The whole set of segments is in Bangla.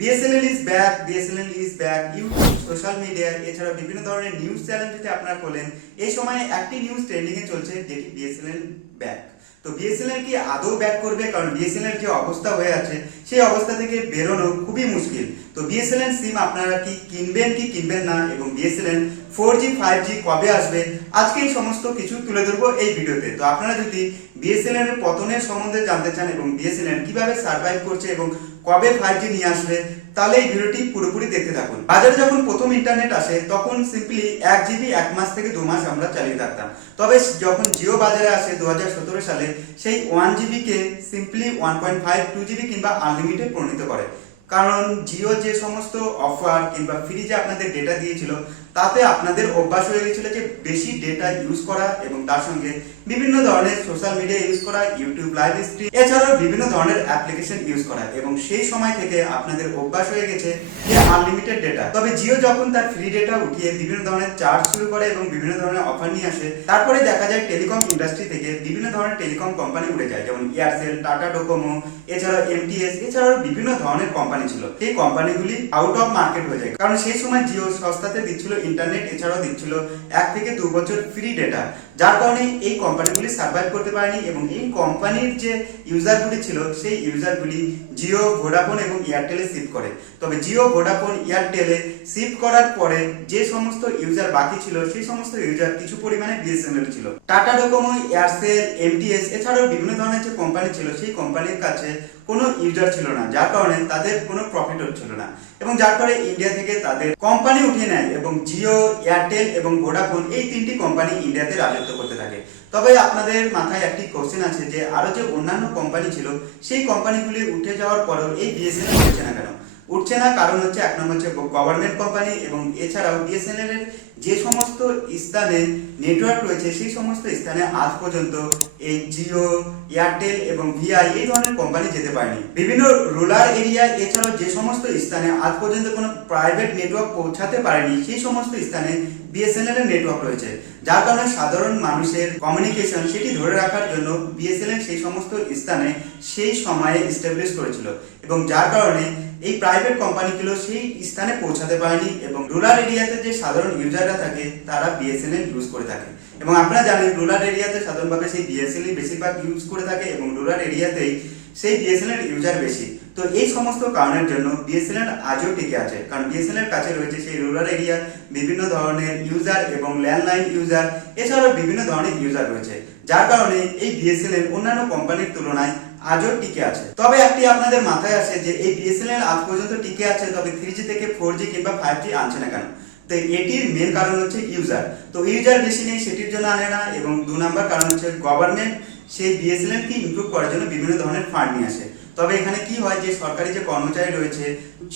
BSNL is back BSNL is back YouTube social media এছাড়া বিভিন্ন ধরনের নিউজ চ্যানেল যদি আপনারা খোলেন, এই সময় একটি নিউজ ট্রেন্ডিং এ চলছে যেটি বিএসএনএল ব্যাক তো বিএসএনএল কি আদৌ ব্যাক করবে? কারণ বিএসএনএল যে অবস্থা হয়ে আছে, সেই অবস্থা থেকে বেরোনো খুবই মুশকিল। তো বিএসএনএল সিম আপনারা কি কিনবেন কি কিনবেন না, এবং BSNL four G five G কবে আসবে, আজকে এই সমস্ত কিছু তুলে ধরবো এই ভিডিওতে। তো আপনারা যদি বিএসএনএল পতনের সম্বন্ধে জানতে চান এবং বিএসএনএল কীভাবে সার্ভাইভ করছে এবং কবে ফাইভ জি নিয়ে আসবে, তাহলে এই ভিডিওটি পুরোপুরি দেখতে থাকুন। বাজারে যখন প্রথম ইন্টারনেট আসে, তখন সিম্পলি এক জিবি এক মাস থেকে দু মাস আমরা চালিয়ে থাকতাম। তবে যখন জিও বাজারে আসে দু হাজার সতেরো সালে, সেই one জিবিকে simply one point five two GB কিংবা আনলিমিটেড পরিণত করে। কারণ জিও যে সমস্ত অফার কিংবা ফ্রি যে আপনাদের ডেটা দিয়েছিল তাতে আপনাদের অভ্যাস হয়ে গেছিল যে বেশি ডেটা ইউজ করা এবং তার সঙ্গে বিভিন্ন ধরনের সোশ্যাল মিডিয়া ইউজ করা ইউটিউব লাইভ স্ট্রিম এছাড়াও বিভিন্ন ধরনের অ্যাপ্লিকেশন ইউজ করা এবং সেই সময় থেকে আপনাদের অভ্যাস হয়ে গেছে যে আনলিমিটেড ডেটা তবে জিও যখন তার ফ্রি ডেটা উঠিয়ে বিভিন্ন ধরনের চার্জ শুরু করে এবং বিভিন্ন ধরনের অফার নিয়ে আসে, তারপরে দেখা যায় টেলিকম ইন্ডাস্ট্রি থেকে বিভিন্ন ধরনের টেলিকম কোম্পানি উঠে যায়, যেমন এয়ারসেল টাটা ডোকোমো এছাড়াও এমটিএস এছাড়াও বিভিন্ন ধরনের কোম্পানি ছিল। এই কোম্পানিগুলি আউট অফ মার্কেট হয়ে যায়। কারণ সেই সময় জিও সস্তাতে দিচ্ছিল ইন্টারনেট এছাড়াও দিচ্ছিল এক থেকে দু বছর ফ্রি ডেটা যার কারণে এই কোম্পানিগুলি সার্ভাইভ করতে পারেনি এবং এই কোম্পানির যে ইউজারগুলি ছিল, সেই ইউজারগুলি জিও ভোডাফোন এবং এয়ারটেলে শিফট করে। তবে জিও ভোডাফোন এয়ারটেলে শিফট করার পরে যে সমস্ত ইউজার বাকি ছিল, সেই সমস্ত ইউজার কিছু পরিমাণে বিএসএনএল ছিল। টাটা ডোকোমো এয়ারসেল এমটিএস এছাড়াও বিভিন্ন ধরনের যে কোম্পানি ছিল, সেই কোম্পানির কাছে কোনো ইউজার ছিল না। যার কারণে তাদের কোনো প্রফিট হচ্ছিল না। এবং যার ফলে ইন্ডিয়া থেকে তাদের কোম্পানি উঠিয়ে নেয় এবং জিও এয়ারটেল এবং ভোডাফোন এই তিনটি কোম্পানি ইন্ডিয়াতে রাজত্ব করতে থাকে। তবে আপনাদের মাথায় একটি কোশ্চেন আছে যে, আরও যে অন্যান্য কোম্পানি ছিল, সেই কোম্পানিগুলি উঠে যাওয়ার পরেও এই বিএসএনএল উঠছে না কেন? উঠছে না কারণ হচ্ছে, এক নম্বর হচ্ছে গভর্নমেন্ট কোম্পানি এবং এছাড়াও বিএসএনএল এর যে সমস্ত স্থানে নেটওয়ার্ক রয়েছে, সেই সমস্ত স্থানে আজ পর্যন্ত এই জিও এয়ারটেল এবং ভিআই এই ধরনের কোম্পানি যেতে পারেনি। বিভিন্ন রুরাল এরিয়া এছাড়াও যে সমস্ত স্থানে আজ পর্যন্ত কোনো প্রাইভেট নেটওয়ার্ক পৌঁছাতে পারেনি, সেই সমস্ত স্থানে বিএসএনএল এর নেটওয়ার্ক রয়েছে। যার কারণে সাধারণ মানুষের কমিউনিকেশন সেটি ধরে রাখার জন্য বিএসএনএল সেই সমস্ত স্থানে সেই সময়ে এস্টাবলিশ করেছিল এবং যার কারণে এই প্রাইভেট কোম্পানিগুলো সেই স্থানে পৌঁছাতে পারেনি এবং রুরাল এরিয়াতে যে সাধারণ ইউজাররা থাকে, তারা বিএসএনএল ইউজ করে থাকে। এবং আপনারা জানেন রুরাল এরিয়াতে সাধারণভাবে সেই বিএসএনএল বেশিরভাগ ইউজ করে থাকে এবং রুরাল এরিয়াতেই সেই বিএসএনএল ইউজার বেশি। তো এই সমস্ত কারণের জন্য বিএসএনএল আজও টিকে আছে। কারণ বিএসএনএল কাছে রয়েছে সেই রুরাল এরিয়ার বিভিন্ন ধরনের ইউজার এবং ল্যান্ডলাইন ইউজার এছাড়াও বিভিন্ন ধরনের ইউজার রয়েছে। যার কারণে এই বিএসএনএল অন্যান্য কোম্পানির তুলনায় আজও টিকে আছে। তবে একটি আপনাদের মাথায় আসে যে, এই বিএসএনএল আজ পর্যন্ত টিকে আছে, তবে থ্রি থেকে ফোর কিংবা ফাইভ আনছে না কেন? তো এটির মেন কারণ হচ্ছে ইউজার তো ইউজার বেশি নেই, সেটির জন্য আনে না এবং দু নম্বর কারণ হচ্ছে গভর্নমেন্ট সেই বিএসএনএল কে ইমপ্রুভ করার জন্য বিভিন্ন ধরনের ফান্ড নিয়ে আসে। তবে এখানে কি হয় যে সরকারি যে কর্মচারী রয়েছে,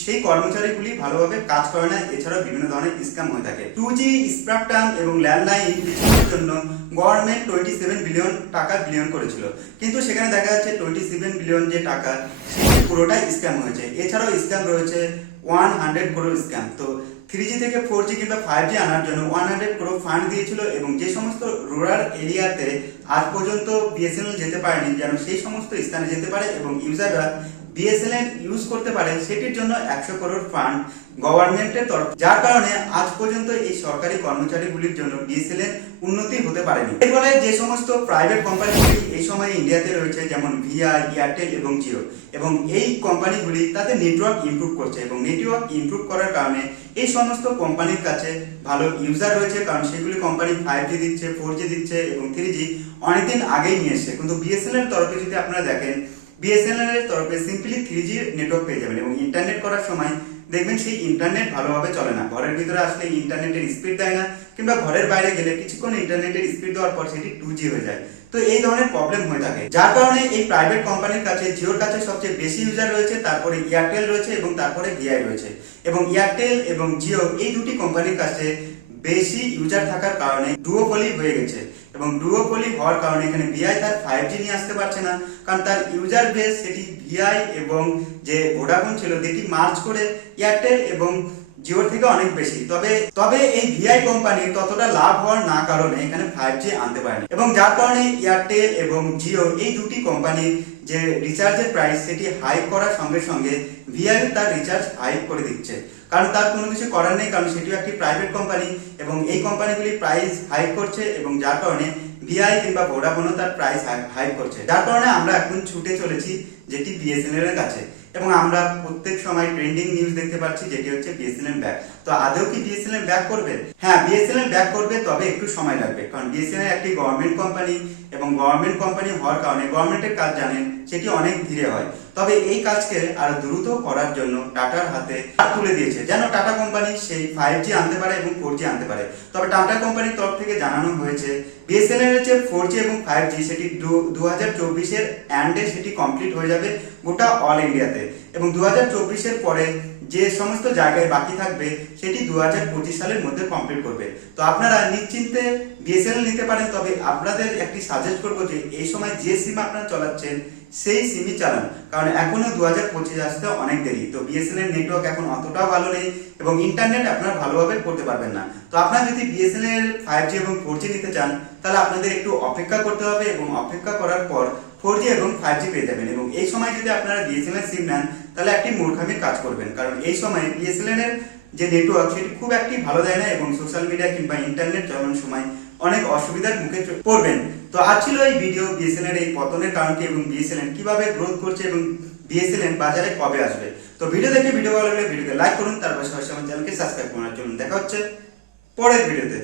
সেই কর্মচারীগুলি ভালোভাবে কাজ করে না, এছাড়াও বিভিন্ন ধরনের স্ক্যাম হয়ে থাকে। টু জি স্প্রাকটাম এবং ল্যান্ডলাইন বিচ্ছিন্নের জন্য গভর্নমেন্ট টোয়েন্টি সেভেন বিলিয়ন টাকা বিলিয়ন করেছিল। কিন্তু সেখানে দেখা যাচ্ছে টোয়েন্টি সেভেন বিলিয়ন যে টাকা, সেটি পুরোটাই স্ক্যাম হয়েছে। এছাড়াও স্ক্যাম রয়েছে ওয়ান হান্ড্রেড করোড় স্ক্যাম তো থ্রি জি থেকে ফোর জি কিংবা ফাইভ জি আনার জন্য ওয়ান হান্ড্রেড করোড় ফান্ড দিয়েছিল এবং যে সমস্ত রুরাল এরিয়াতে আজ পর্যন্ত বিএসএনএল যেতে পারেনি, যেন সেই সমস্ত স্থানে যেতে পারে এবং ইউজাররা বিএসএনএল ইউজ করতে পারে, সেটির জন্য একশো করোড় ফান্ড গভর্নমেন্টের তরফ যার কারণে আজ পর্যন্ত এই সরকারি কর্মচারীগুলির জন্য বিএসএনএল উন্নতি হতে পারেনি। এর ফলে যে সমস্ত প্রাইভেট কোম্পানিগুলি এই সময় ইন্ডিয়াতে রয়েছে, যেমন ভিআই এয়ারটেল এবং জিও এবং এই কোম্পানিগুলি তাদের নেটওয়ার্ক ইমপ্রুভ করছে এবং নেটওয়ার্ক ইমপ্রুভ করার কারণে এই সমস্ত কোম্পানির কাছে ভালো ইউজার রয়েছে। কারণ সেগুলি কোম্পানি ফাইভ জি দিচ্ছে ফোর জি দিচ্ছে এবং থ্রি জি অনেকদিন আগেই নিয়ে এসছে। কিন্তু বিএসএনএল এর তরফে যদি আপনারা দেখেন বিএসএনএল এর তরফে সিম্পলি থ্রি জি নেটওয়ার্ক পেয়ে যাবেন এবং ইন্টারনেট করার সময় দেখবেন সেই ইন্টারনেট ভালোভাবে চলে না। ঘরের ভিতরে আসলে ইন্টারনেটের স্পিড দেয় না, কিংবা ঘরের বাইরে গেলে কিছুক্ষণ ইন্টারনেটের স্পিড দেওয়ার পর সেটি টু জি হয়ে যায়। তো এই ধরনের প্রবলেম হয়ে থাকে। যার কারণে এই প্রাইভেট কোম্পানির কাছে, জিওর কাছে সবচেয়ে বেশি ইউজার রয়েছে, তারপরে এয়ারটেল রয়েছে এবং তারপরে ভিআই রয়েছে। এবং এয়ারটেল এবং জিও এই দুটি কোম্পানির কাছে বেশি ইউজার থাকার কারণে ডুওপলি হয়ে গেছে। এবং ডুওপলি হওয়ার কারণে এখানে ভিআই তার ফাইভ জি নিয়ে আসতে পারছে না, কারণ তার ইউজার বেস সেটি ভিআই এবং যে ভোডাফোন ছিল যেটি মার্চ করে এয়ারটেল এবং জিওর থেকে অনেক বেশি। তবে তবে এই ভিআই কোম্পানির ততটা লাভ হওয়ার না কারণে এখানে ফাইভ জি আনতে পারেনি। এবং যার কারণে এয়ারটেল এবং জিও এই দুটি কোম্পানির যে রিচার্জের প্রাইস সেটি হাইক করার সঙ্গে সঙ্গে ভিআই তার রিচার্জ হাইক করে দিচ্ছে। কারণ তার কোনো কিছু করার নেই, কারণ সেটিও একটি প্রাইভেট কোম্পানি এবং এই কোম্পানিগুলি প্রাইস হাইক করছে এবং যার কারণে ভিআই কিংবা ভোডাফোনও তার প্রাইস হাইক করছে। যার কারণে আমরা এখন ছুটে চলেছি যেটি বিএসএনএল এর কাছে। এবং আমরা প্রত্যেক সময় ট্রেন্ডিং নিউজ দেখতে পাচ্ছি যেটি হচ্ছে বিএসএনএল ব্যাক তো আদৌ কি বিএসএনএল ব্যাক করবে? হ্যাঁ বিএসএনএল ব্যাক করবে, তবে একটু সময় লাগবে। কারণ বিএসএনএল একটি গভর্নমেন্ট কোম্পানি এবং গভর্নমেন্ট কোম্পানি হওয়ার কারণে গভর্নমেন্টের কাজ জানেন, সেটি অনেক ধীরে হয়। তবে এই কাজকে আরও দ্রুত করার জন্য টাটার হাতে তুলে দিয়েছে। যেন টাটা কোম্পানি সেই ফাইভ জি আনতে পারে এবং ফোর জি আনতে পারে। তবে টাটা কোম্পানির তরফ থেকে জানানো হয়েছে বিএসএনএল এর যে ফোর জি এবং ফাইভ জি সেটি দু হাজার চব্বিশের অ্যান্ডে সেটি কমপ্লিট হয়ে যাবে গোটা অল ইন্ডিয়াতে এবং দু হাজার চব্বিশের পরে যে সমস্ত জায়গায় বাকি থাকবে, সেটি দু হাজার পঁচিশ সালের মধ্যে কমপ্লিট করবে। তো আপনারা নিশ্চিন্তে বিএসএনএল নিতে পারেন, তবে আপনাদের একটি সাজেস্ট করব যে, এই সময় যে সিম আপনারা চালাচ্ছেন, সেই সিমই চালান। কারণ এখনও দু হাজার পঁচিশ আসতে অনেক দেরি। তো বিএসএনএল নেটওয়ার্ক এখন অতটাও ভালো নেই এবং ইন্টারনেট আপনারা ভালোভাবে করতে পারবেন না। তো আপনারা যদি বিএসএনএল ফাইভ জি এবং ফোর জি নিতে চান, তাহলে আপনাদের একটু অপেক্ষা করতে হবে এবং অপেক্ষা করার পর ফোর জি এবং ফাইভ জি পেয়ে যাবেন। এবং এই সময় যদি আপনারা বিএসএনএল সিম নেন তাহলে একটি মূর্খামির কাজ করবেন। কারণ এই সময় বিএসএনএল এর যে নেটওয়ার্ক সেটি খুব একটি ভালো দেয় না এবং সোশ্যাল মিডিয়া কিংবা ইন্টারনেট চালানোর সময় অনেক অসুবিধার মুখে পড়বেন। তো আজ ছিল এই ভিডিও বিএসএনএল এই পতনের কারণটি এবং বিএসএনএল কীভাবে গ্রোথ করছে এবং বিএসএনএল বাজারে কবে আসবে। তো ভিডিও দেখে ভিডিও ভালো লাগলে ভিডিওকে লাইক করুন তারপর সরাসরি আমার চ্যানেলকে সাবস্ক্রাইব করার জন্য। দেখা হচ্ছে পরের ভিডিওতে